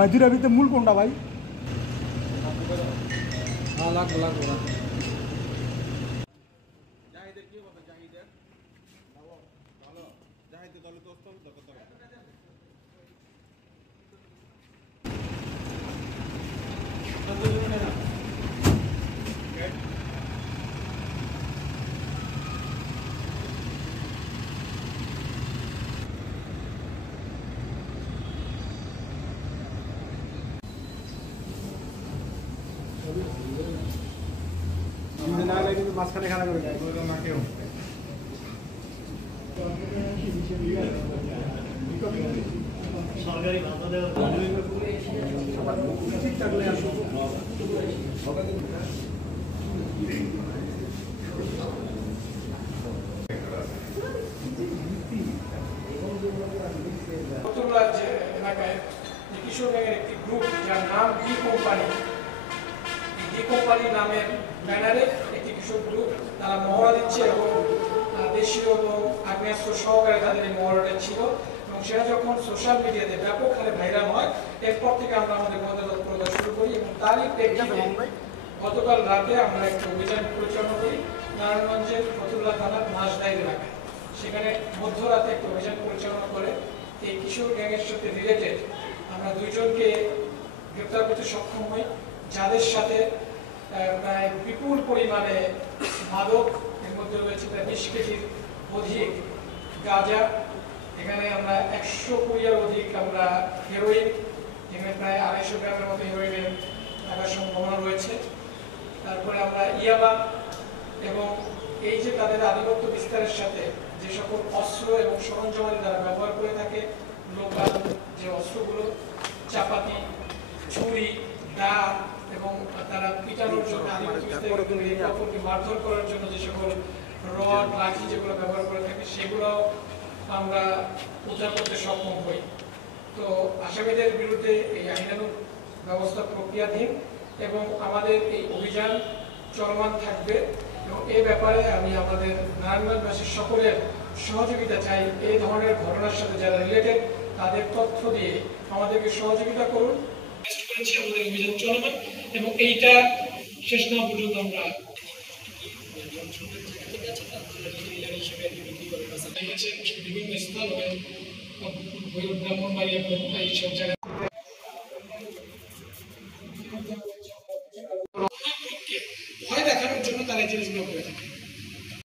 ভাই দুটার ভিতরে মূল কোনটা ভাই? জাহিদের কি কথা? জাহিদের ভালো ভালো জাহিদের দলে দোস্ত দরকার কিন্তু মাঝখানে খানা করে না কেউ সরকারি ভাতা দেওয়া ঠিক থাকলে আসো যে এলাকায় কিশোর গ্যাংয়ের একটি গ্রুপ যার নাম ডি কোম্পানি, ডি কোম্পানি নামের ব্যানারে একটি কিশোর গ্রুপ তারা মহড়া দিচ্ছে এবং দেশীয় এবং আগ্নেয়াস্ত্র সহকারে তাদের এই মহড়াটা ছিল এবং সেটা যখন সোশ্যাল মিডিয়াতে ব্যাপক হারে ভাইরাল হয় এরপর থেকে আমরা আমাদের গোয়েন্দা তৎপরতা শুরু করি এবং তারই প্রেক্ষিতে গতকাল রাতে আমরা একটি অভিযান পরিচালনা করি নারায়ণগঞ্জের ফতুল্লা থানার মাসদাইর এলাকায়। সেখানে মধ্যরাতে একটি অভিযান পরিচালনা করে এই কিশোর গ্যাংয়ের সাথে রিলেটেড আমরা দুইজনকে গ্রেপ্তার করতে সক্ষম হই, যাদের সাথে প্রায় বিপুল পরিমাণে মাদক, এর মধ্যে রয়েছে প্রায় 20 কেজির অধিক গাঁজা, এখানে আমরা 120-এর অধিক আমরা হেরোইন, এখানে প্রায় 250 গ্রামের মতো হেরোইনের থাকার সম্ভাবনা রয়েছে। তারপরে আমরা ইয়াবা এবং এই যে তাদের আধিপত্য বিস্তারের সাথে যে সকল অস্ত্র এবং সরঞ্জামাদি তারা ব্যবহার করে থাকে, লোকাল যে অস্ত্রগুলো, চাপাতি, ছুরি, দা এবং তারা পিটানোর জন্য অপরকে মারধর করার জন্য যে সকল রড, লাঠি যেগুলো ব্যবহার করে থাকে সেগুলো আমরা উদ্ধার করতে সক্ষম হই। তো আসামিদের বিরুদ্ধে এই আইনানুগ ব্যবস্থা প্রক্রিয়াধীন এবং আমাদের এই অভিযান চলমান থাকবে এবং এই ব্যাপারে আমি আমাদের নারায়ণগঞ্জবাসীর সকলের সহযোগিতা চাই। এই ধরনের ঘটনার সাথে যারা রিলেটেড তাদের তথ্য দিয়ে আমাদেরকে সহযোগিতা করুন। আমাদের অভিযান চলমান এবং এইটা শেষ না পর্যন্ত আমরা বিভিন্ন স্থান ব্রাহ্মণবাড়িয়া এইসব জায়গায় ভয় দেখানোর জন্য তারা এই জিনিসগুলো করে থাকে।